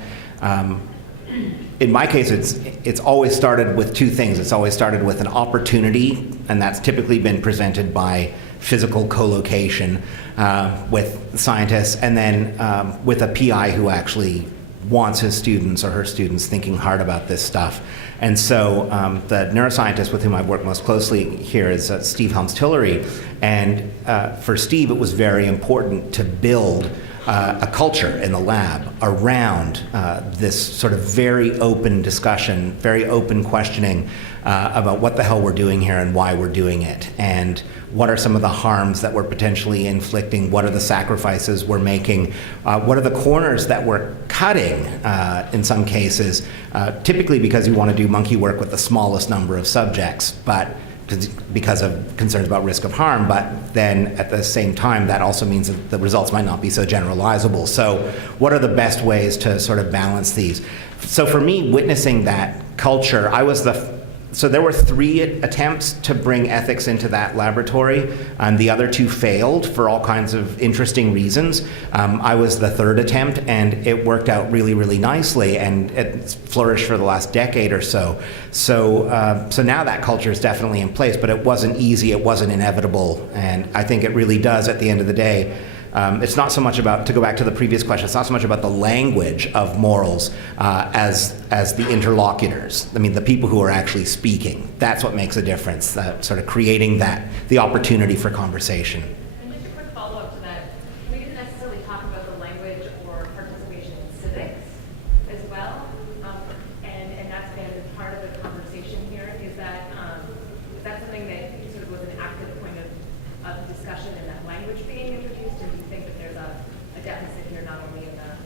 in my case, it's always started with two things. It's always started with an opportunity, and that's typically been presented by physical co-location with scientists, and then with a PI who actually wants his students or her students thinking hard about this stuff. And so the neuroscientist with whom I've worked most closely here is Steve Helms-Tillery. And for Steve, it was very important to build a culture in the lab around this sort of very open discussion, very open questioning about what the hell we're doing here and why we're doing it, and what are some of the harms that we're potentially inflicting, what are the sacrifices we're making, what are the corners that we're cutting in some cases, typically because you want to do monkey work with the smallest number of subjects, but because of concerns about risk of harm, but then at the same time, that also means that the results might not be so generalizable. So what are the best ways to sort of balance these? So for me, witnessing that culture, so there were 3 attempts to bring ethics into that laboratory, and the other 2 failed for all kinds of interesting reasons. I was the 3rd attempt, and it worked out really, really nicely, and it's flourished for the last decade or so. So now that culture is definitely in place, but it wasn't easy, it wasn't inevitable, and I think it really does, at the end of the day, it's not so much about, to go back to the previous question, it's not so much about the language of morals as the interlocutors. I mean, the people who are actually speaking. That's what makes a difference, sort of creating the opportunity for conversation. And just a quick follow-up to that, we didn't necessarily talk about the language or participation in civics as well, and that's been part of the conversation here. Is that something that sort of was an active point of discussion in that language being introduced? And do you think that there's a deficit here, not only in the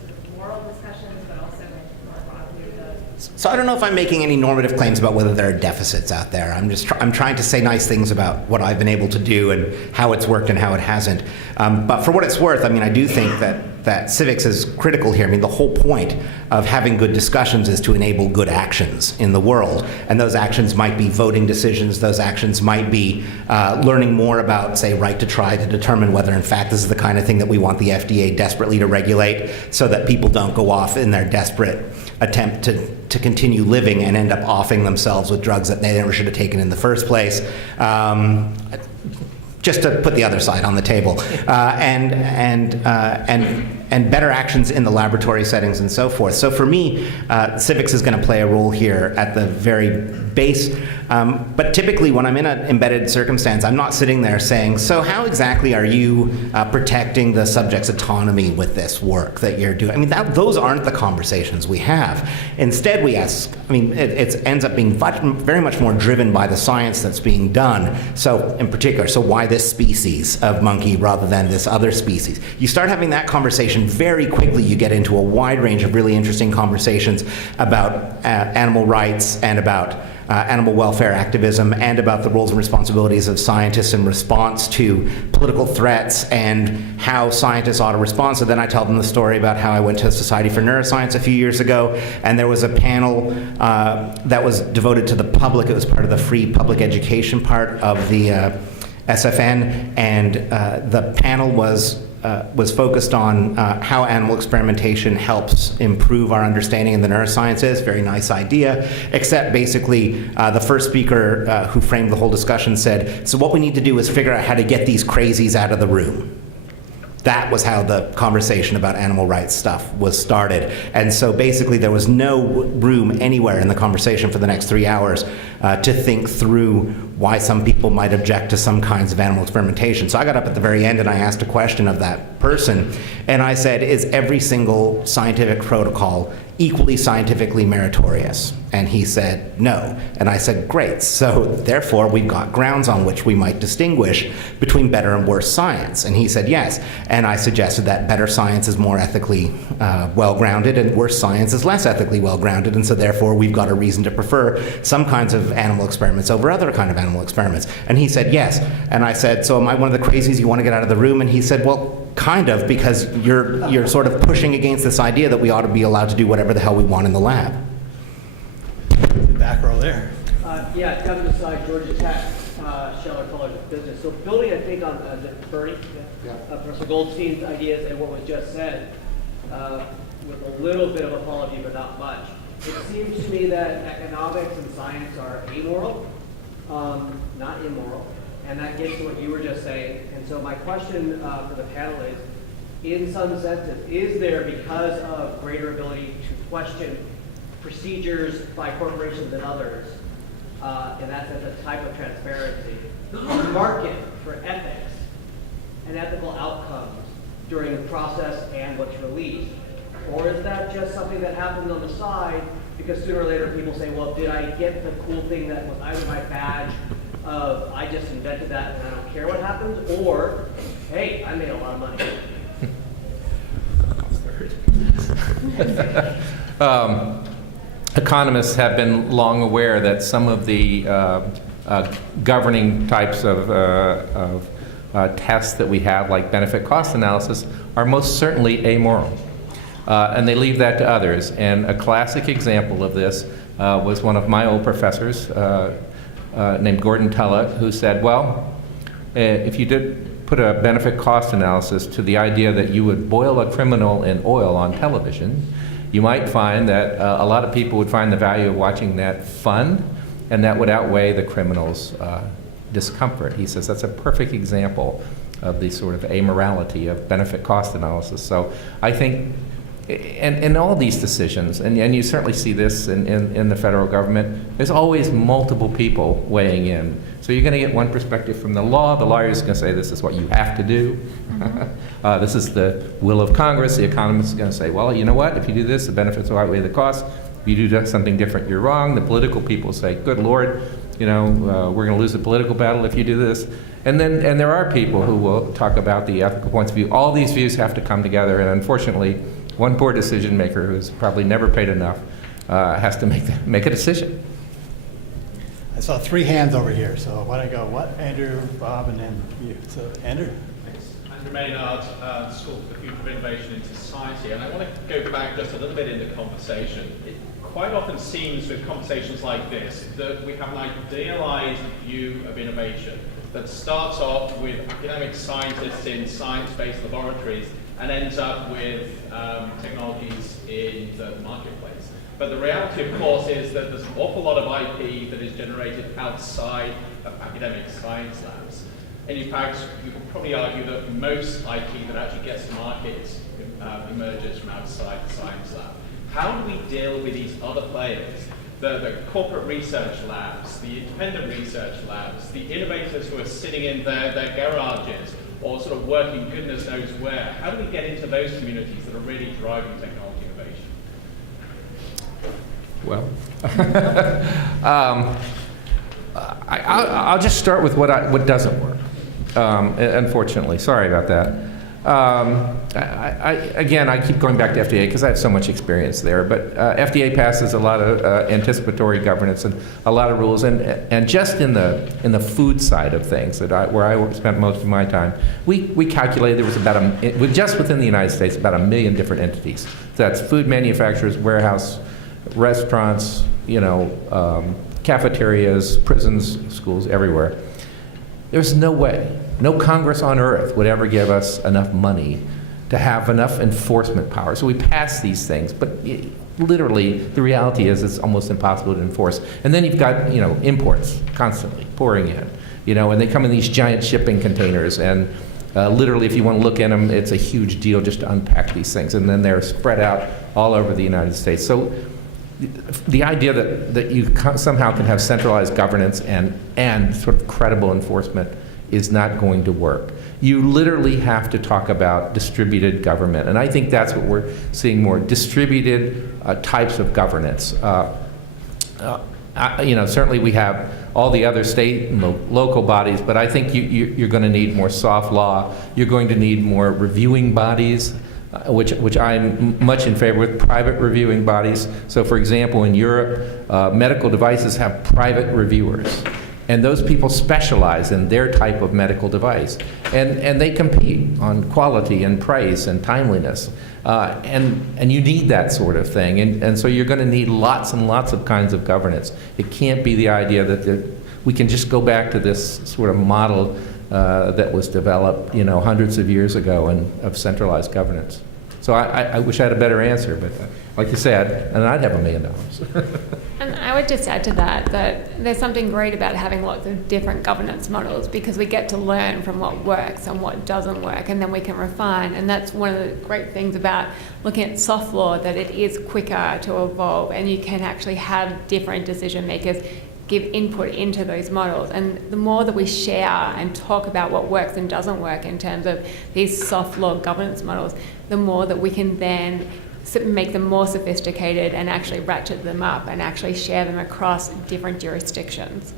sort of moral discussions, but also in more broadly the So I don't know if I'm making any normative claims about whether there are deficits out there. I'm trying to say nice things about what I've been able to do and how it's worked and how it hasn't. But for what it's worth, I mean, I do think that civics is critical here. I mean, the whole point of having good discussions is to enable good actions in the world. And those actions might be voting decisions. Those actions might be learning more about, say, right to try to determine whether, in fact, this is the kind of thing that we want the FDA desperately to regulate so that people don't go off in their desperate attempt to continue living and end up offing themselves with drugs that they never should have taken in the first place. Just to put the other side on the table, and better actions in the laboratory settings and so forth. So for me, civics is going to play a role here at the very base. But typically, when I'm in an embedded circumstance, I'm not sitting there saying, "So how exactly are you protecting the subject's autonomy with this work that you're doing?" I mean, those aren't the conversations we have. Instead, we ask. I mean, it ends up being very much more driven by the science that's being done. So, in particular, why this species of monkey rather than this other species? You start having that conversation very quickly. You get into a wide range of really interesting conversations about animal rights and about animal welfare activism and about the roles and responsibilities of scientists in response to political threats and how scientists ought to respond. So then I tell them the story about how I went to Society for Neuroscience a few years ago, and there was a panel that was devoted to the public. It was part of the free public education part of the SFN, and the panel was focused on how animal experimentation helps improve our understanding in the neurosciences. Very nice idea, except basically the first speaker who framed the whole discussion said, "So what we need to do is figure out how to get these crazies out of the room." That was how the conversation about animal rights stuff was started. And so basically there was no room anywhere in the conversation for the next 3 hours to think through why some people might object to some kinds of animal experimentation. So I got up at the very end and I asked a question of that person, and I said, "Is every single scientific protocol equally scientifically meritorious?" And he said, "No." And I said, "Great, so therefore we've got grounds on which we might distinguish between better and worse science." And he said, "Yes." And I suggested that better science is more ethically well-grounded and worse science is less ethically well-grounded, and so therefore we've got a reason to prefer some kinds of animal experiments over other kind of animal experiments. And he said, "Yes." And I said, "So am I one of the crazies you want to get out of the room?" And he said, "Well, kind of, because you're sort of pushing against this idea that we ought to be allowed to do whatever the hell we want in the lab." Back row there. Yeah, Kevin Desai, Georgia Tech, Scheller College of Business. So building, I think, on Bernie, Professor Goldstein's ideas and what was just said, with a little bit of apology, but not much. It seems to me that economics and science are amoral, not immoral, and that gets to what you were just saying. And so my question for the panel is, in some senses, is there, because of greater ability to question procedures by corporations and others, and that's a type of transparency, a market for ethics and ethical outcomes during the process and what's released? Or is that just something that happens on the side because sooner or later people say, well, did I get the cool thing that was either my badge of I just invented that and I don't care what happens, or hey, I made a lot of money? Economists have been long aware that some of the governing types of tests that we have, like benefit cost analysis, are most certainly amoral. And they leave that to others. And a classic example of this was one of my old professors named Gordon Tullett, who said, well, if you did put a benefit cost analysis to the idea that you would boil a criminal in oil on television, you might find that a lot of people would find the value of watching that fun, and that would outweigh the criminal's discomfort. He says that's a perfect example the sort of amorality of benefit cost analysis. So I think, and all these decisions, and you certainly see this in the federal government, there's always multiple people weighing in. So you're going to get one perspective from the law. The lawyer is going to say this is what you have to do. This is the will of Congress. The economist is going to say, well, you know what? If you do this, the benefits will outweigh the costs. If you do something different, you're wrong. The political people say, good Lord, we're going to lose the political battle if you do this. And there are people who will talk about the ethical points of view. All these views have to come together, and unfortunately, one poor decision maker who's probably never paid enough has to make a decision. I saw 3 hands over here, so why don't I go, Andrew, Bob, and then you. So, Andrew? Thanks. Andrew Maynard, School for the Future of Innovation in Society. And I want to go back just a little bit in the conversation. It quite often seems with conversations like this that we have an idealized view of innovation that starts off with academic scientists in science-based laboratories and ends up with technologies in the marketplace. But the reality, of course, is that there's an awful lot of IP that is generated outside of academic science labs. And in fact, you could probably argue that most IP that actually gets to market emerges from outside the science lab. How do we deal with these other players, the corporate research labs, the independent research labs, the innovators who are sitting in their garages or sort of working goodness knows where? How do we get into those communities that are really driving technology innovation? Well, I'll just start with what doesn't work. Unfortunately, sorry about that. I keep going back to FDA because I have so much experience there. But FDA passes a lot of anticipatory governance and a lot of rules, and just in the food side of things where I spent most of my time, we calculated there was about just within the United States about 1 million different entities. So that's food manufacturers, warehouse, restaurants, cafeterias, prisons, schools, everywhere. There's no way, no Congress on earth would ever give us enough money to have enough enforcement power. So we pass these things, but literally the reality is it's almost impossible to enforce. And then you've got, imports constantly pouring in, and they come in these giant shipping containers, and literally if you want to look at them, it's a huge deal just to unpack these things, and then they're spread out all over the United States. So the idea that you somehow can have centralized governance and sort of credible enforcement is not going to work. You literally have to talk about distributed government, and I think that's what we're seeing more, distributed types of governance. Certainly we have all the other state and local bodies, but I think you're going to need more soft law. You're going to need more reviewing bodies, which I'm much in favor with, private reviewing bodies. So for example, in Europe, medical devices have private reviewers. And those people specialize in their type of medical device. And they compete on quality and price and timeliness. And you need that sort of thing. And so you're going to need lots and lots of kinds of governance. It can't be the idea that we can just go back to this sort of model that was developed, hundreds of years ago of centralized governance. So I wish I had a better answer, but like you said, and I'd have $1 million. And I would just add to that there's something great about having lots of different governance models, because we get to learn from what works and what doesn't work, and then we can refine. And that's one of the great things about looking at soft law, that it is quicker to evolve, and you can actually have different decision makers give input into those models. And the more that we share and talk about what works and doesn't work in terms of these soft law governance models, the more that we can then make them more sophisticated and actually ratchet them up and actually share them across different jurisdictions.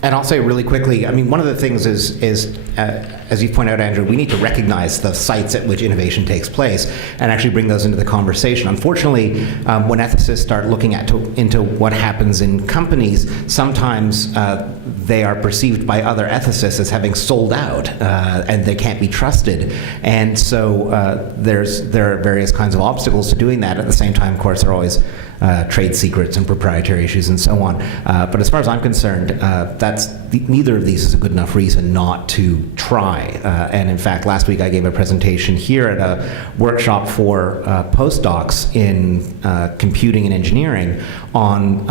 And I'll say really quickly, one of the things is as you point out, Andrew, we need to recognize the sites at which innovation takes place and actually bring those into the conversation. Unfortunately, when ethicists start looking into what happens in companies, sometimes they are perceived by other ethicists as having sold out, and they can't be trusted. And so there are various kinds of obstacles to doing that. At the same time, of course, there are always trade secrets and proprietary issues and so on. But as far as I'm concerned, neither of these is a good enough reason not to try. And in fact, last week I gave a presentation here at a workshop for postdocs in computing and engineering on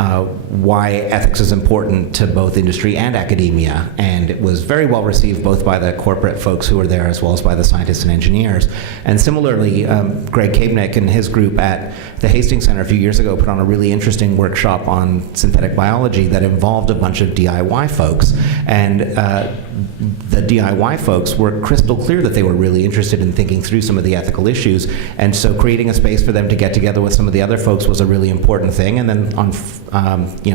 why ethics is important to both industry and academia. And it was very well received both by the corporate folks who were there as well as by the scientists and engineers. And similarly, Greg Kabnick and his group at the Hastings Center a few years ago put on a really interesting workshop on synthetic biology that involved a bunch of DIY folks. And the DIY folks were crystal clear that they were really interested in thinking through some of the ethical issues. And so creating a space for them to get together with some of the other folks was a really important thing. And then on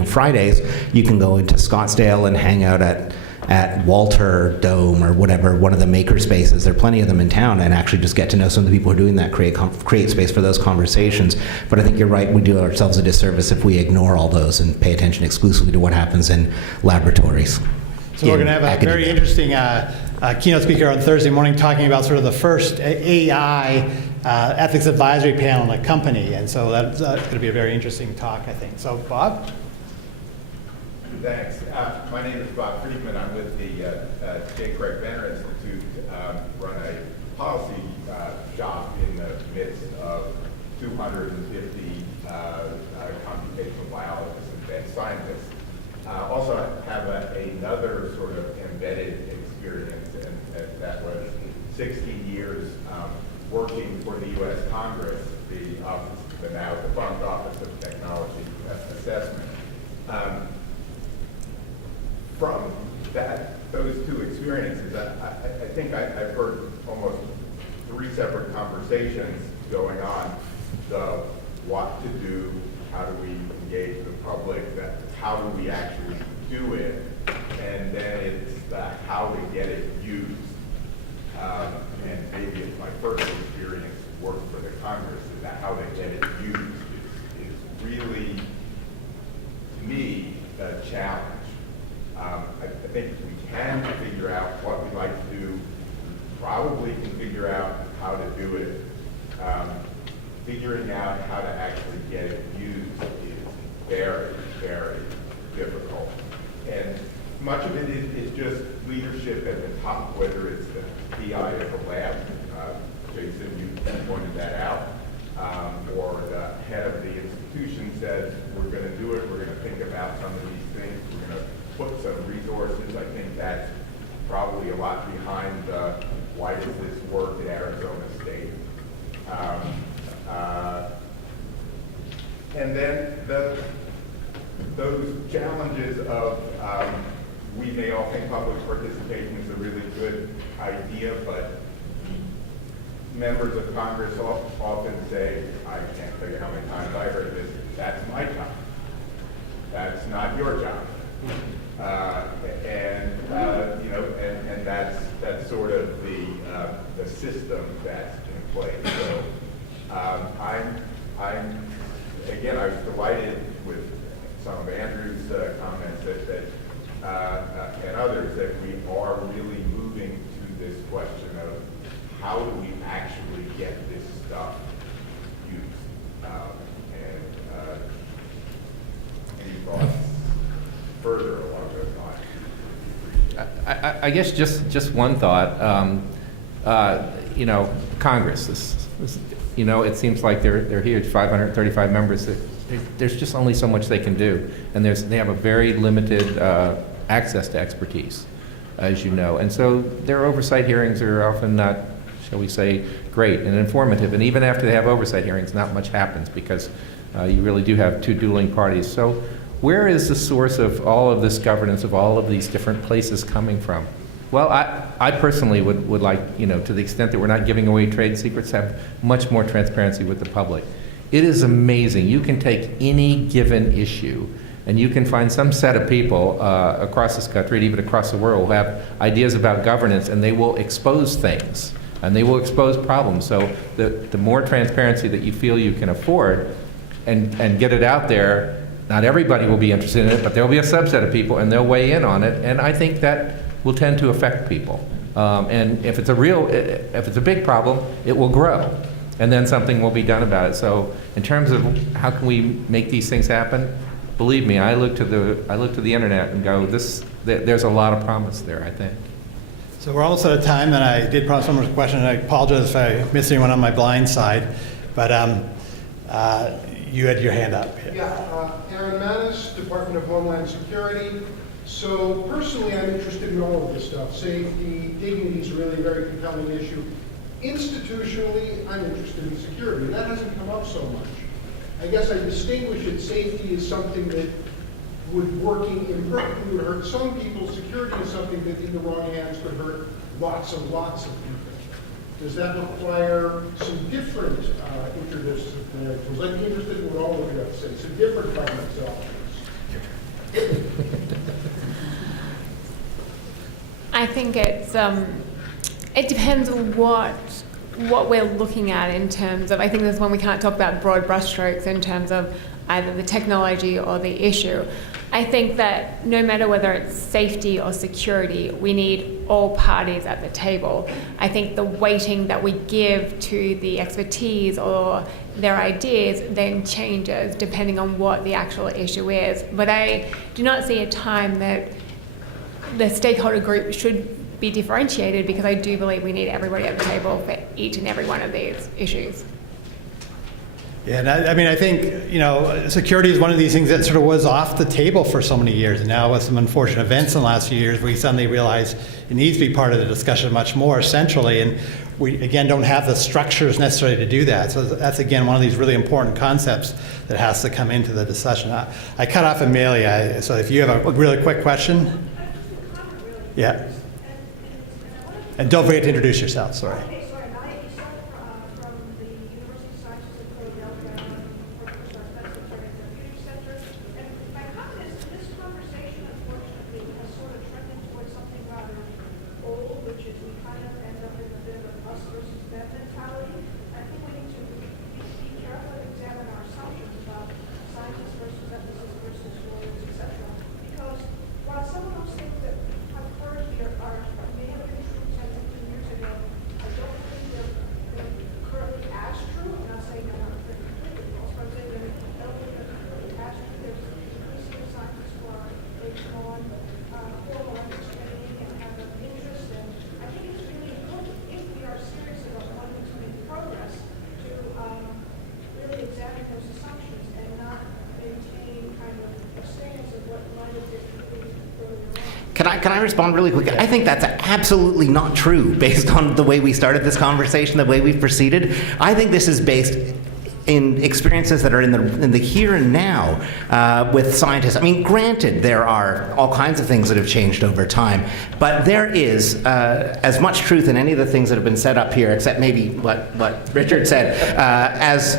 Fridays, you can go into Scottsdale and hang out at Walter Dome or whatever, one of the maker spaces. There are plenty of them in town, and actually just get to know some of the people who are doing that, create space for those conversations. But I think you're right, we do ourselves a disservice if we ignore all those and pay attention exclusively to what happens in laboratories. So we're going to have a very interesting keynote speaker on Thursday morning talking about sort of the first AI ethics advisory panel in a company. And so that's going to be a very interesting talk, I think. So Bob? Thanks. My name is Bob Friedman. I'm with the J. Craig Venter Institute, run a policy shop in the midst of 250 computational biologists and data scientists. Also have another sort of embedded experience, and that was 16 years working for the U.S. Congress, the now defunct Office of Technology Assessment. From those two experiences, I think I've heard almost 3 separate conversations going on. The what to do, how do we engage the public, how do we actually do it, and then it's the how to get it used. And maybe it's my first experience working for the Congress, is that how to get it used is really, to me, a challenge. I think if we can figure out what we like to do, we probably can figure out how to do it. Figuring out how to actually get it used is very, very difficult. And much of it is just leadership at the top, whether it's the PI of the lab, Jason, you pointed that out, or the head of the institution says, we're going to do it, we're going to think about some of these things, we're going to put some resources. I think that's probably a lot behind why does this work at Arizona State. And then those challenges of, we may all think public participation is a really good idea, but members of Congress often say, I can't tell you how many times I heard this, that's my job. That's not your job. And that's sort of the system that's in place. So again, I was delighted with some of Andrew's comments and others that we are really moving to this question of how do we actually get this stuff used. Any thoughts further along those lines? I guess just one thought. Congress. It seems like they're huge, 535 members. There's just only so much they can do, and they have a very limited access to expertise, as you know. And so their oversight hearings are often not, shall we say, great and informative. And even after they have oversight hearings, not much happens because you really do have two dueling parties. So where is the source of all of this governance of all of these different places coming from? Well, I personally would like, to the extent that we're not giving away trade secrets, have much more transparency with the public. It is amazing. You can take any given issue and you can find some set of people across this country and even across the world who have ideas about governance, and they will expose things and they will expose problems. So the more transparency that you feel you can afford and get it out there, not everybody will be interested in it, but there will be a subset of people and they'll weigh in on it, and I think that will tend to affect people. And if it's a big problem, it will grow. and then something will be done about it. So in terms of how can we make these things happen, believe me, I look to the internet and go, there's a lot of promise there, I think. So we're almost out of time, and I did promise someone a question, and I apologize if I missed anyone on my blind side, but you had your hand up. Yeah, Aaron Manis, Department of Homeland Security. So personally, I'm interested in all of this stuff. Safety, dignity is really a very compelling issue. Institutionally, I'm interested in security, and that hasn't come up so much. I guess I distinguish it. Safety is something that working imperfectly would hurt some people. Security is something that in the wrong hands could hurt lots of people. Does that require some different interdisciplinary tools? I'd be interested in what all of you have to say. Some different by myself. I think it depends on what we're looking at in terms of, I think this is when we can't talk about broad brushstrokes in terms of either the technology or the issue. I think that no matter whether it's safety or security, we need all parties at the table. I think the weighting that we give to the expertise or their ideas then changes depending on what the actual issue is. But I do not see a time that the stakeholder group should be differentiated, because I do believe we need everybody at the table for each and every one of these issues. Yeah, and I think, security is one of these things that sort of was off the table for so many years. And now with some unfortunate events in the last few years, we suddenly realize it needs to be part of the discussion much more centrally. And we, again, don't have the structures necessary to do that. So that's, again, one of these really important concepts that has to come into the discussion. I cut off Amelia, so if you have a really quick question. Yeah. And don't forget to introduce yourself, sorry. Okay, sorry, Nadia Issa from the University of Sciences of Philadelphia, Secretary of the Computing Center. And my comment is that this conversation, unfortunately, has sort of trended towards something rather old, which is we kind of end up in a bit of an us versus them mentality. I think we need to be careful and examine our assumptions about scientists versus ethicists versus lawyers, etc. Because while some of those things that I've heard here may have been true 10, 15 years ago, I don't think they're currently as true. I'm not saying they're not completely false, but I'm saying I don't think they're currently as true. There's increasing of scientists who are based on formal understanding and have an interest. And I think it's really important, if we are serious about wanting to make progress, to really examine those assumptions and not maintain kind of a stance of what might have been really earlier on. Can I respond really quickly? I think that's absolutely not true based on the way we started this conversation, the way we've proceeded. I think this is based in experiences that are in the here and now with scientists. I mean, granted, there are all kinds of things that have changed over time, but there is as much truth in any of the things that have been said up here, except maybe what Richard said, as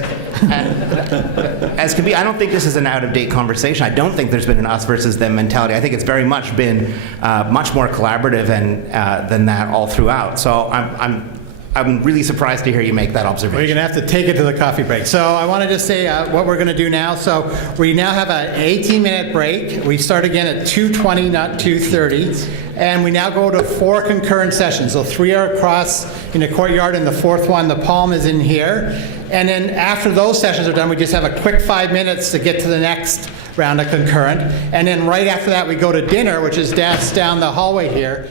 can be. I don't think this is an out-of-date conversation. I don't think there's been an us versus them mentality. I think it's very much been much more collaborative than that all throughout. So I'm really surprised to hear you make that observation. We're going to have to take it to the coffee break. So I want to just say what we're going to do now. So we now have an 18-minute break. We start again at 2:20, not 2:30. And we now go to 4 concurrent sessions. So 3 are across in the courtyard, and the 4th one, the Palm, is in here. And then after those sessions are done, we just have a quick 5 minutes to get to the next round of concurrent. And then right after that, we go to dinner, which is down the hallway here.